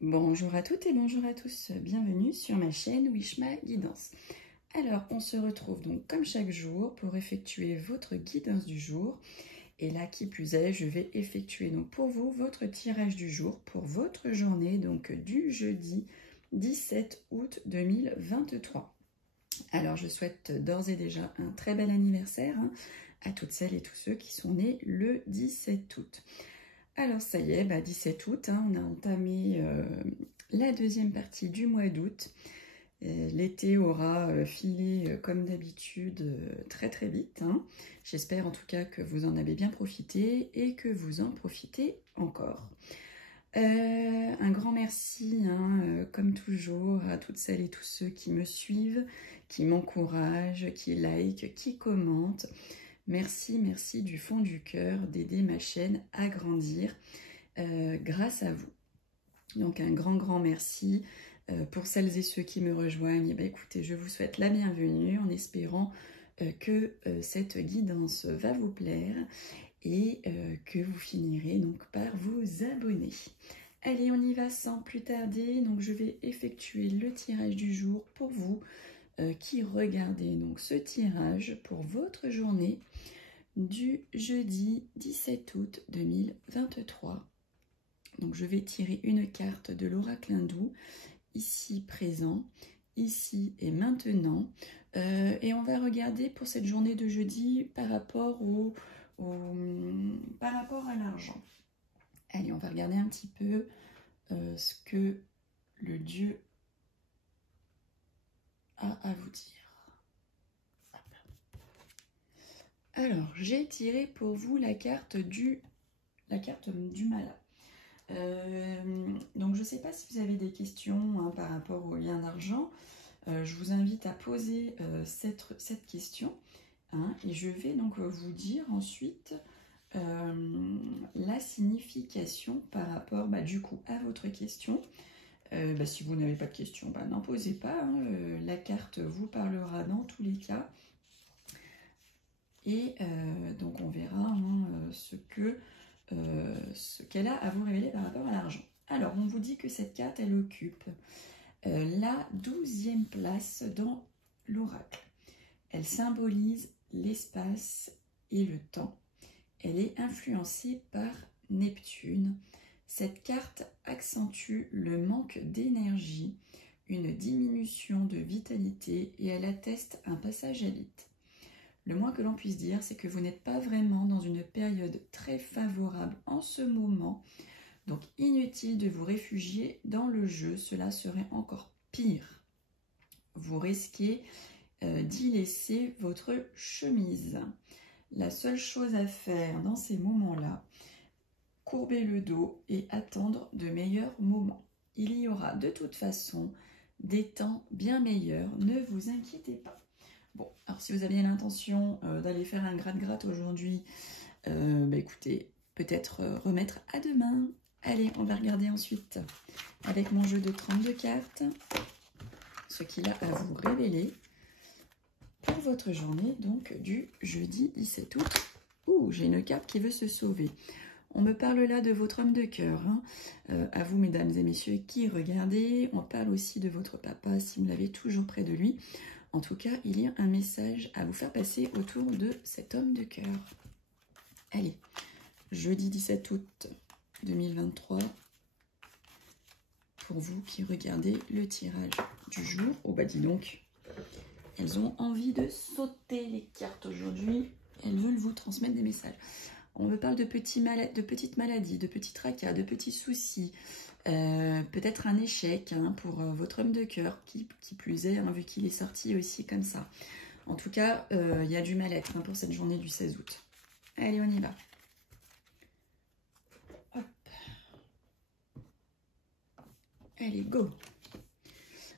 Bonjour à toutes et bonjour à tous, bienvenue sur ma chaîne Wishma Guidance. Alors, on se retrouve donc comme chaque jour pour effectuer votre guidance du jour. Et là, qui plus est, je vais effectuer donc pour vous votre tirage du jour pour votre journée donc du jeudi 17 août 2023. Alors, je souhaite d'ores et déjà un très bel anniversaire à toutes celles et tous ceux qui sont nés le 17 août. Alors ça y est, 17 août, on a entamé la deuxième partie du mois d'août. L'été aura filé comme d'habitude très très vite. J'espère en tout cas que vous en avez bien profité et que vous en profitez encore. Un grand merci, comme toujours, à toutes celles et tous ceux qui me suivent, qui m'encouragent, qui like, qui commentent. Merci, merci du fond du cœur d'aider ma chaîne à grandir grâce à vous. Donc un grand merci pour celles et ceux qui me rejoignent. Écoutez, je vous souhaite la bienvenue en espérant que cette guidance va vous plaire et que vous finirez donc par vous abonner. Allez, on y va sans plus tarder. Donc je vais effectuer le tirage du jour pour vous qui regardez donc ce tirage pour votre journée du jeudi 17 août 2023. Donc je vais tirer une carte de l'oracle hindou, ici présent, ici et maintenant. Et on va regarder pour cette journée de jeudi par rapport à l'argent. Allez, on va regarder un petit peu ce que le dieu a à vous dire. Alors, j'ai tiré pour vous la carte du malin. Donc, je ne sais pas si vous avez des questions par rapport au lien d'argent. Je vous invite à poser cette question. Et je vais donc vous dire ensuite la signification par rapport du coup à votre question. Si vous n'avez pas de question, n'en posez pas. La carte vous parlera dans tous les cas. Et donc on verra ce qu'elle a à vous révéler par rapport à l'argent. Alors on vous dit que cette carte elle occupe la 12e place dans l'oracle. Elle symbolise l'espace et le temps. Elle est influencée par Neptune. Cette carte accentue le manque d'énergie, une diminution de vitalité et elle atteste un passage à vide. Le moins que l'on puisse dire, c'est que vous n'êtes pas vraiment dans une période très favorable en ce moment. Donc, inutile de vous réfugier dans le jeu. Cela serait encore pire. Vous risquez d'y laisser votre chemise. La seule chose à faire dans ces moments-là, courber le dos et attendre de meilleurs moments. Il y aura de toute façon des temps bien meilleurs. Ne vous inquiétez pas. Bon, alors si vous aviez l'intention d'aller faire un gratte-gratte aujourd'hui, écoutez, peut-être remettre à demain. Allez, on va regarder ensuite avec mon jeu de 32 cartes ce qu'il a à vous révéler pour votre journée donc du jeudi 17 août. Ouh, j'ai une carte qui veut se sauver. On me parle là de votre homme de cœur, à vous mesdames et messieurs qui regardez. On parle aussi de votre papa si vous l'avez toujours près de lui. En tout cas, il y a un message à vous faire passer autour de cet homme de cœur. Allez, jeudi 17 août 2023, pour vous qui regardez le tirage du jour. Oh dis donc, elles ont envie de sauter les cartes aujourd'hui. Elles veulent vous transmettre des messages. On me parle de petites maladies, de petits tracas, de petits soucis. Peut-être un échec pour votre homme de cœur, qui plus est, vu qu'il est sorti aussi comme ça. En tout cas, il y a du mal-être pour cette journée du 16 août. Allez, on y va. Hop. Allez, go.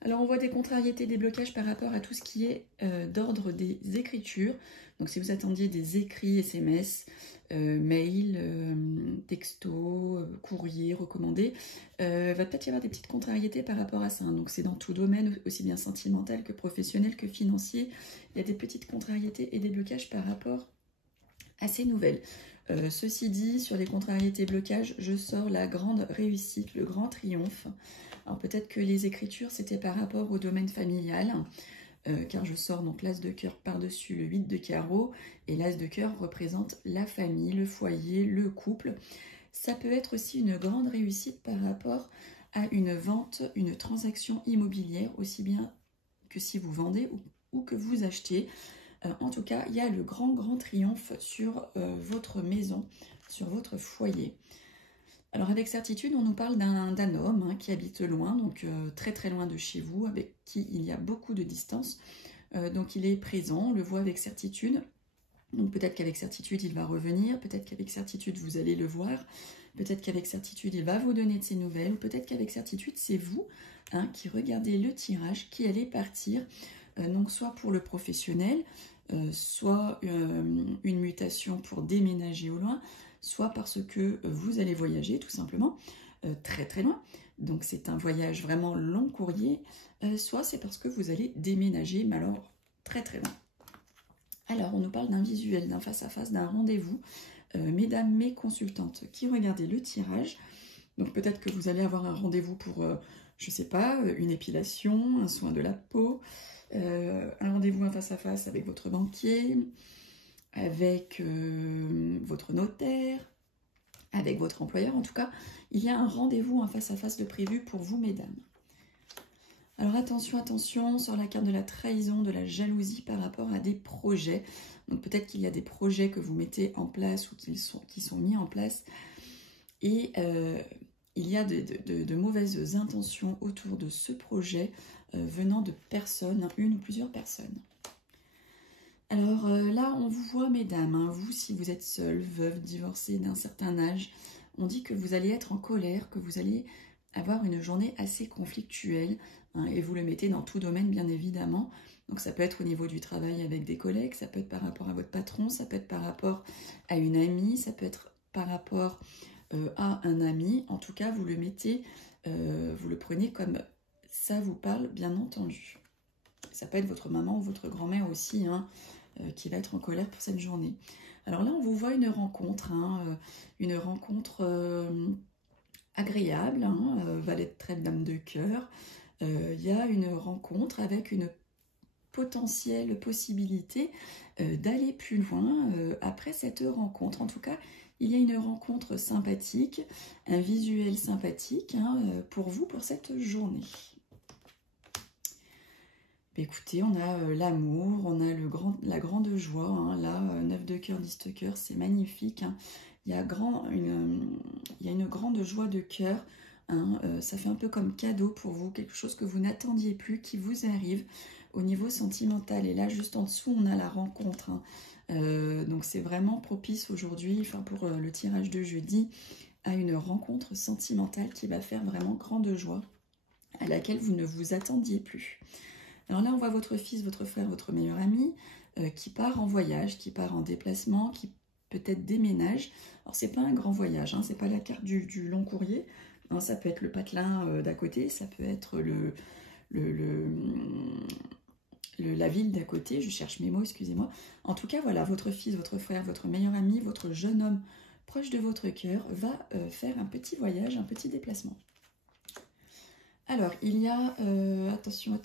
Alors, on voit des contrariétés, des blocages par rapport à tout ce qui est d'ordre des écritures. Donc, si vous attendiez des écrits, SMS, mail, texto, courrier, recommandé, va peut-être y avoir des petites contrariétés par rapport à ça. Donc, c'est dans tout domaine, aussi bien sentimental que professionnel que financier. Il y a des petites contrariétés et des blocages par rapport à ces nouvelles. Ceci dit, sur les contrariétés blocages, je sors la grande réussite, le grand triomphe. Alors peut-être que les écritures, c'était par rapport au domaine familial, car je sors donc l'as de cœur par-dessus le 8 de carreau, et l'as de cœur représente la famille, le foyer, le couple. Ça peut être aussi une grande réussite par rapport à une vente, une transaction immobilière, aussi bien que si vous vendez ou que vous achetez. En tout cas, il y a le grand triomphe sur votre maison, sur votre foyer. Alors avec certitude, on nous parle d'un homme qui habite loin, donc très loin de chez vous, avec qui il y a beaucoup de distance. Donc il est présent, on le voit avec certitude. Donc peut-être qu'avec certitude, il va revenir, peut-être qu'avec certitude, vous allez le voir, peut-être qu'avec certitude, il va vous donner de ses nouvelles, ou peut-être qu'avec certitude, c'est vous qui regardez le tirage, qui allez partir, donc soit pour le professionnel, soit une mutation pour déménager au loin, soit parce que vous allez voyager tout simplement très loin, donc c'est un voyage vraiment long courrier, soit c'est parce que vous allez déménager, mais alors très loin. Alors on nous parle d'un visuel, d'un face-à-face, d'un rendez-vous. Mesdames, mes consultantes qui regardez le tirage, donc peut-être que vous allez avoir un rendez-vous pour, je sais pas, une épilation, un soin de la peau, un rendez-vous en face-à-face avec votre banquier, avec votre notaire, avec votre employeur. En tout cas, il y a un rendez-vous en face-à-face de prévu pour vous, mesdames. Alors attention sur la carte de la trahison, de la jalousie par rapport à des projets. Donc peut-être qu'il y a des projets que vous mettez en place ou qui sont mis en place. Et il y a de mauvaises intentions autour de ce projet venant de personnes, une ou plusieurs personnes. Alors là, on vous voit, mesdames, vous, si vous êtes seule, veuve, divorcée d'un certain âge, on dit que vous allez être en colère, que vous allez avoir une journée assez conflictuelle, et vous le mettez dans tout domaine, bien évidemment. Donc ça peut être au niveau du travail avec des collègues, ça peut être par rapport à votre patron, ça peut être par rapport à une amie, ça peut être par rapport à un ami. En tout cas, vous le mettez, vous le prenez comme ça vous parle, bien entendu. Ça peut être votre maman ou votre grand-mère aussi, qui va être en colère pour cette journée. Alors là, on vous voit une rencontre agréable, valet de trèfle, dame de cœur. Il y a une rencontre avec une potentielle possibilité d'aller plus loin après cette rencontre. En tout cas, il y a une rencontre sympathique, un visuel sympathique pour vous, pour cette journée. Écoutez, on a l'amour, on a la grande joie, là, 9 de cœur, 10 de cœur, c'est magnifique. Il y a une grande joie de cœur, ça fait un peu comme cadeau pour vous, quelque chose que vous n'attendiez plus, qui vous arrive au niveau sentimental. Et là, juste en dessous, on a la rencontre. Donc c'est vraiment propice aujourd'hui, pour le tirage de jeudi, à une rencontre sentimentale qui va faire vraiment grande joie, à laquelle vous ne vous attendiez plus. Alors là, on voit votre fils, votre frère, votre meilleur ami qui part en voyage, qui part en déplacement, qui peut-être déménage. Alors, c'est pas un grand voyage, c'est pas la carte du long courrier. Ça peut être le patelin d'à côté, ça peut être la ville d'à côté. Je cherche mes mots, excusez-moi. En tout cas, voilà, votre fils, votre frère, votre meilleur ami, votre jeune homme proche de votre cœur va faire un petit voyage, un petit déplacement. Alors, il y a, attention,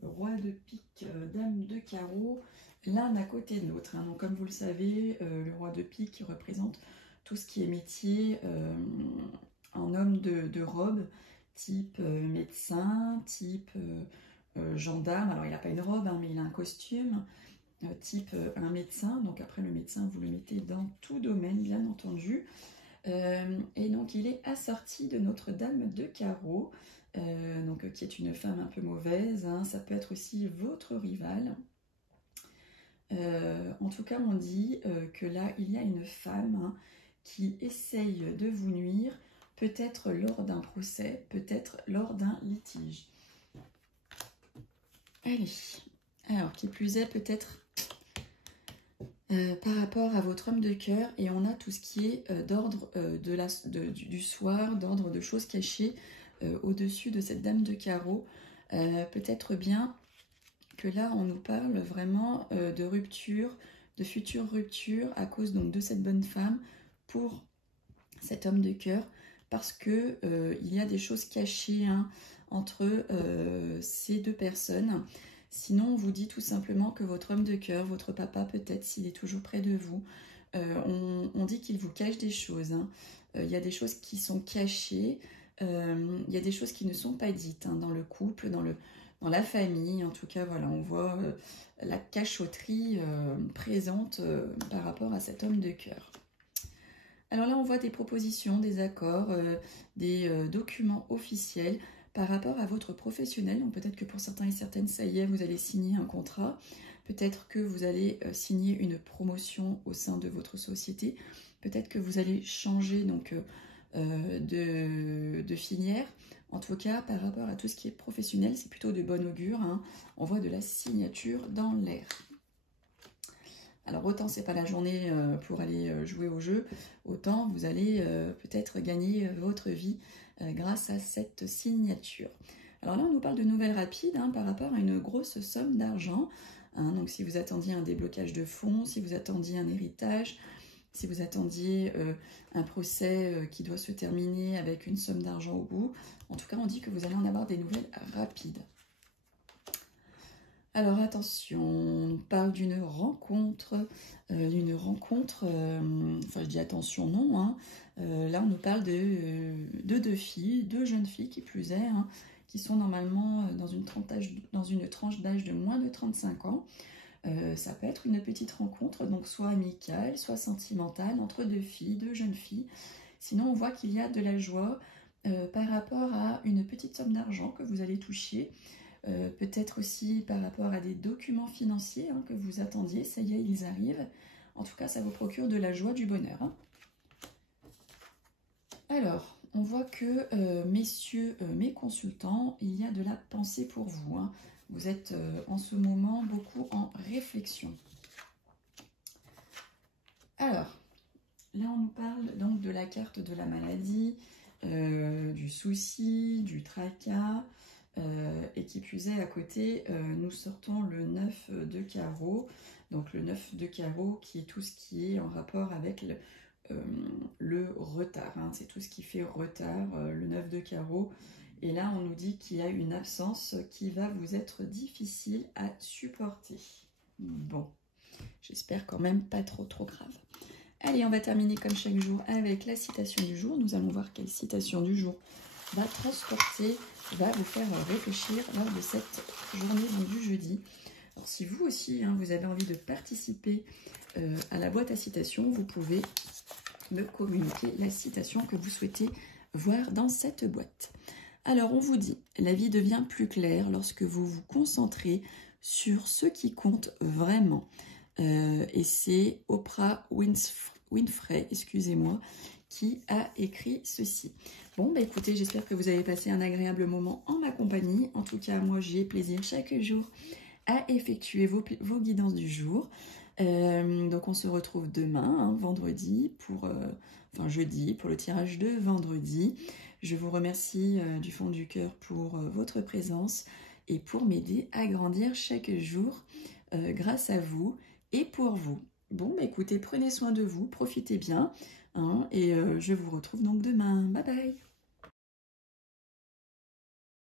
roi de pique, dame de carreau, l'un à côté de l'autre. Donc, comme vous le savez, le roi de pique représente tout ce qui est métier en homme de robe, type médecin, type gendarme. Alors, il n'a pas une robe, mais il a un costume, type un médecin. Donc, après, le médecin, vous le mettez dans tout domaine, bien entendu. Et donc il est assorti de notre dame de carreau, qui est une femme un peu mauvaise, ça peut être aussi votre rival. En tout cas, on dit que là, il y a une femme qui essaye de vous nuire, peut-être lors d'un procès, peut-être lors d'un litige. Allez, alors qui plus est, peut-être par rapport à votre homme de cœur, et on a tout ce qui est d'ordre du soir, d'ordre de choses cachées au-dessus de cette dame de carreau. Peut-être bien que là on nous parle vraiment de rupture, de futures ruptures à cause donc de cette bonne femme pour cet homme de cœur, parce que il y a des choses cachées hein, entre ces deux personnes. Sinon, on vous dit tout simplement que votre homme de cœur, votre papa peut-être, s'il est toujours près de vous, on dit qu'il vous cache des choses. Hein. Il y a des choses qui sont cachées, il y a des choses qui ne sont pas dites hein, dans le couple, dans la famille. En tout cas, voilà, on voit la cachotterie présente par rapport à cet homme de cœur. Alors là, on voit des propositions, des accords, des documents officiels par rapport à votre professionnel. Donc peut-être que pour certains et certaines, ça y est, vous allez signer un contrat. Peut-être que vous allez signer une promotion au sein de votre société. Peut-être que vous allez changer donc, de filière. En tout cas, par rapport à tout ce qui est professionnel, c'est plutôt de bon augure. Hein. On voit de la signature dans l'air. Alors autant c'est pas la journée pour aller jouer au jeu, autant vous allez peut-être gagner votre vie grâce à cette signature. Alors là on nous parle de nouvelles rapides hein, par rapport à une grosse somme d'argent. Hein, donc si vous attendiez un déblocage de fonds, si vous attendiez un héritage, si vous attendiez un procès qui doit se terminer avec une somme d'argent au bout, en tout cas on dit que vous allez en avoir des nouvelles rapides. Alors attention, on parle d'une rencontre, enfin je dis attention non, hein, là on nous parle de deux filles, deux jeunes filles qui plus est, hein, qui sont normalement dans une tranche d'âge de moins de 35 ans. Ça peut être une petite rencontre, donc soit amicale, soit sentimentale, entre deux filles, deux jeunes filles. Sinon on voit qu'il y a de la joie par rapport à une petite somme d'argent que vous allez toucher. Peut-être aussi par rapport à des documents financiers hein, que vous attendiez, ça y est, ils arrivent. En tout cas, ça vous procure de la joie, du bonheur. Hein. Alors, on voit que, messieurs, mes consultants, il y a de la pensée pour vous. Hein. Vous êtes en ce moment beaucoup en réflexion. Alors, là, on nous parle donc de la carte de la maladie, du souci, du tracas. Et qui plus est à côté, nous sortons le 9 de carreau, donc le 9 de carreau qui est tout ce qui est en rapport avec le retard, hein. C'est tout ce qui fait retard, le 9 de carreau, et là on nous dit qu'il y a une absence qui va vous être difficile à supporter. Bon, j'espère quand même pas trop grave. Allez, on va terminer comme chaque jour avec la citation du jour. Nous allons voir quelle citation du jour va transporter, va vous faire réfléchir lors de cette journée du jeudi. Alors si vous aussi, hein, vous avez envie de participer à la boîte à citations, vous pouvez me communiquer la citation que vous souhaitez voir dans cette boîte. Alors on vous dit, la vie devient plus claire lorsque vous vous concentrez sur ce qui compte vraiment. Et c'est Oprah Winfrey, excusez-moi, qui a écrit ceci. Bon, bah écoutez, j'espère que vous avez passé un agréable moment en ma compagnie. En tout cas, moi, j'ai plaisir chaque jour à effectuer vos guidances du jour. Donc, on se retrouve demain, hein, vendredi, jeudi, pour le tirage de vendredi. Je vous remercie du fond du cœur pour votre présence et pour m'aider à grandir chaque jour grâce à vous et pour vous. Bon, bah écoutez, prenez soin de vous, profitez bien, hein, et je vous retrouve donc demain. Bye bye!